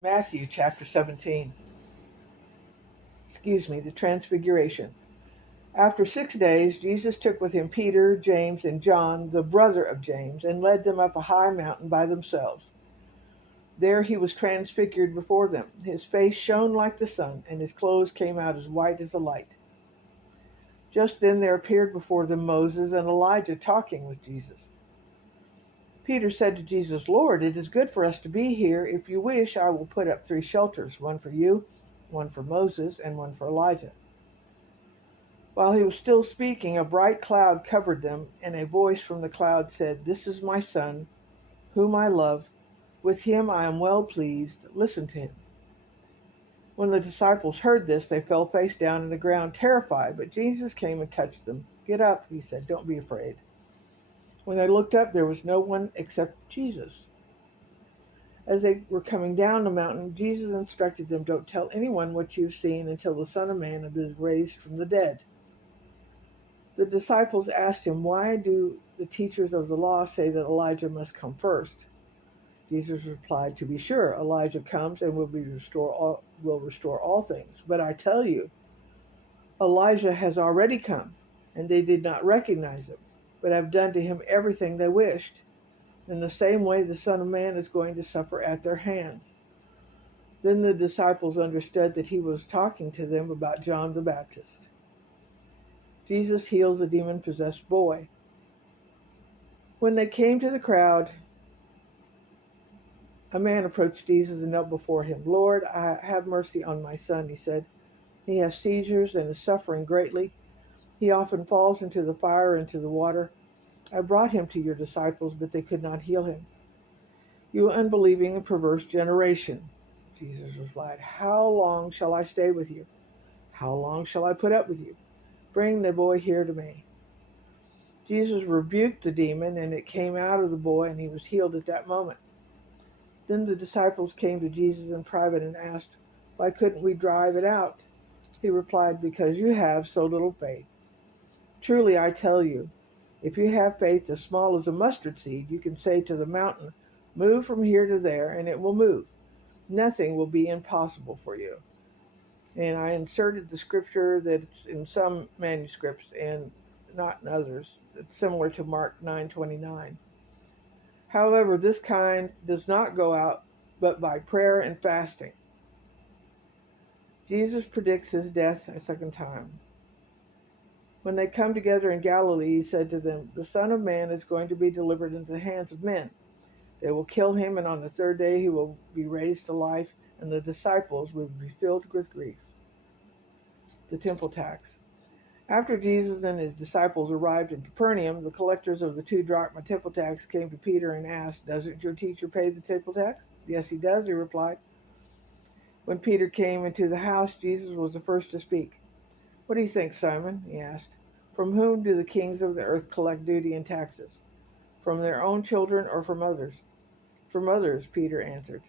Matthew chapter 17. The Transfiguration. After 6 days, Jesus took with him Peter, James, and John, the brother of James, and led them up a high mountain by themselves. There he was transfigured before them. His face shone like the sun, and his clothes came out as white as the light. Just then there appeared before them Moses and Elijah talking with Jesus. Peter said to Jesus, "Lord, it is good for us to be here. If you wish, I will put up 3 shelters, one for you, one for Moses, and one for Elijah." While he was still speaking, a bright cloud covered them, and a voice from the cloud said, "This is my son, whom I love. With him I am well pleased. Listen to him." When the disciples heard this, they fell face down on the ground, terrified, but Jesus came and touched them. "Get up," he said. "Don't be afraid." When they looked up, there was no one except Jesus. As they were coming down the mountain, Jesus instructed them, "Don't tell anyone what you've seen until the Son of Man is raised from the dead." The disciples asked him, "Why do the teachers of the law say that Elijah must come first?" Jesus replied, "To be sure, Elijah comes and will restore all things. But I tell you, Elijah has already come, and they did not recognize him, but have done to him everything they wished. In the same way, the Son of Man is going to suffer at their hands." Then the disciples understood that he was talking to them about John the Baptist. Jesus heals a demon-possessed boy. When they came to the crowd, a man approached Jesus and knelt before him. "Lord, have mercy on my son," he said. "He has seizures and is suffering greatly. He often falls into the fire and into the water. I brought him to your disciples, but they could not heal him." "You unbelieving and perverse generation," Jesus replied, "how long shall I stay with you? How long shall I put up with you? Bring the boy here to me." Jesus rebuked the demon, and it came out of the boy, and he was healed at that moment. Then the disciples came to Jesus in private and asked, "Why couldn't we drive it out?" He replied, "Because you have so little faith. Truly, I tell you, if you have faith as small as a mustard seed, you can say to the mountain, 'Move from here to there,' and it will move. Nothing will be impossible for you." And I inserted the scripture that's in some manuscripts and not in others. It's similar to Mark 9:29. "However, this kind does not go out but by prayer and fasting." Jesus predicts his death a second time. When they come together in Galilee, he said to them, "The Son of Man is going to be delivered into the hands of men. They will kill him, and on the third day he will be raised to life," and the disciples will be filled with grief. The temple tax. After Jesus and his disciples arrived in Capernaum, the collectors of the 2 drachma temple tax came to Peter and asked, "Doesn't your teacher pay the temple tax?" "Yes, he does," he replied. When Peter came into the house, Jesus was the first to speak. "What do you think, Simon?" he asked. "From whom do the kings of the earth collect duty and taxes? From their own children or from others?" "From others," Peter answered.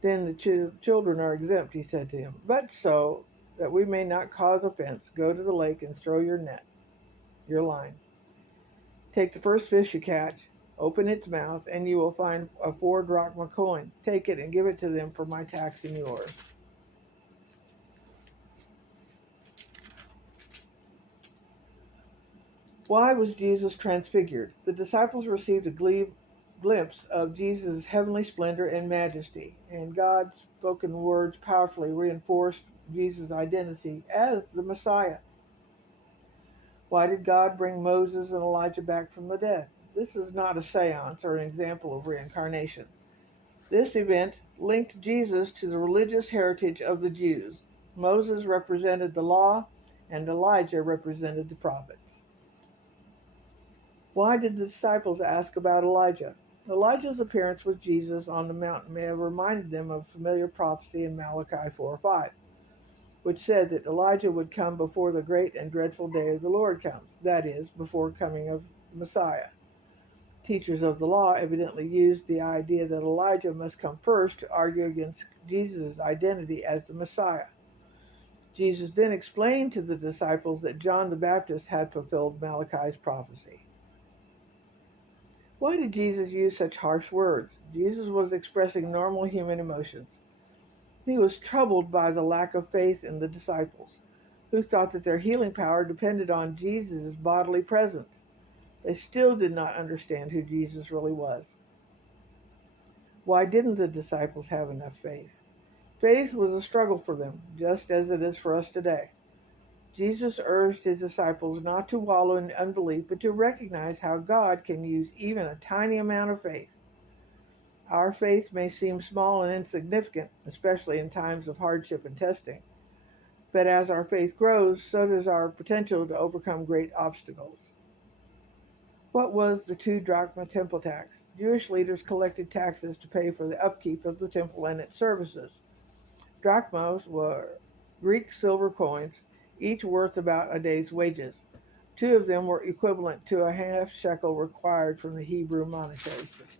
"Then the children are exempt," he said to him. "But so that we may not cause offense, go to the lake and throw your line. Take the first fish you catch, open its mouth, and you will find a 4 drachma coin. Take it and give it to them for my tax and yours." Why was Jesus transfigured? The disciples received a glimpse of Jesus' heavenly splendor and majesty, and God's spoken words powerfully reinforced Jesus' identity as the Messiah. Why did God bring Moses and Elijah back from the dead? This is not a seance or an example of reincarnation. This event linked Jesus to the religious heritage of the Jews. Moses represented the law, and Elijah represented the prophets. Why did the disciples ask about Elijah? Elijah's appearance with Jesus on the mountain may have reminded them of familiar prophecy in Malachi 4:5, which said that Elijah would come before the great and dreadful day of the Lord comes, that is, before coming of Messiah. Teachers of the law evidently used the idea that Elijah must come first to argue against Jesus' identity as the Messiah. Jesus then explained to the disciples that John the Baptist had fulfilled Malachi's prophecy. Why did Jesus use such harsh words? Jesus was expressing normal human emotions. He was troubled by the lack of faith in the disciples, who thought that their healing power depended on Jesus' bodily presence. They still did not understand who Jesus really was. Why didn't the disciples have enough faith? Faith was a struggle for them, just as it is for us today. Jesus urged his disciples not to wallow in unbelief, but to recognize how God can use even a tiny amount of faith. Our faith may seem small and insignificant, especially in times of hardship and testing. But as our faith grows, so does our potential to overcome great obstacles. What was the 2 drachma temple tax? Jewish leaders collected taxes to pay for the upkeep of the temple and its services. Drachmas were Greek silver coins, each worth about a day's wages. 2 of them were equivalent to a half shekel required from the Hebrew monetary system.